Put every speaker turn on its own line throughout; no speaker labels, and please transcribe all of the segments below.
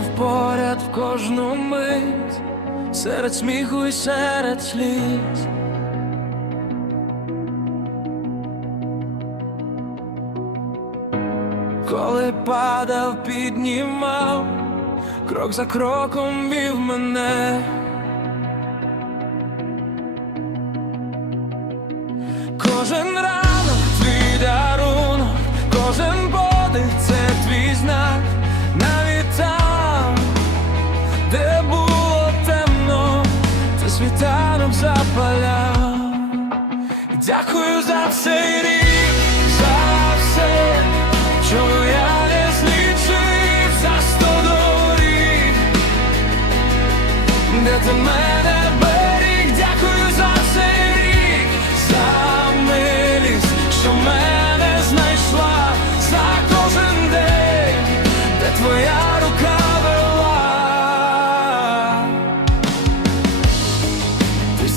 був поряд в кожну мить, серед сміху і серед сліз. Коли падав, піднімав, крок за кроком вів мене. Кожен раз. світанок поля, дякую за цей рік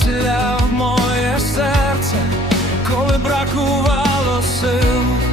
зціляв моє серце, коли бракувало сил.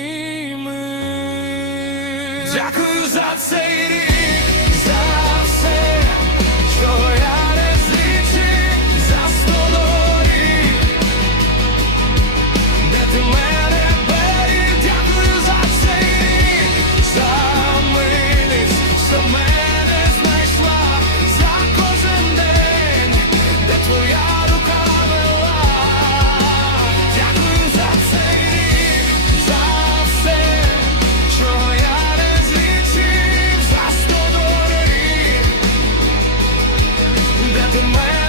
Yakuza Sadie. demand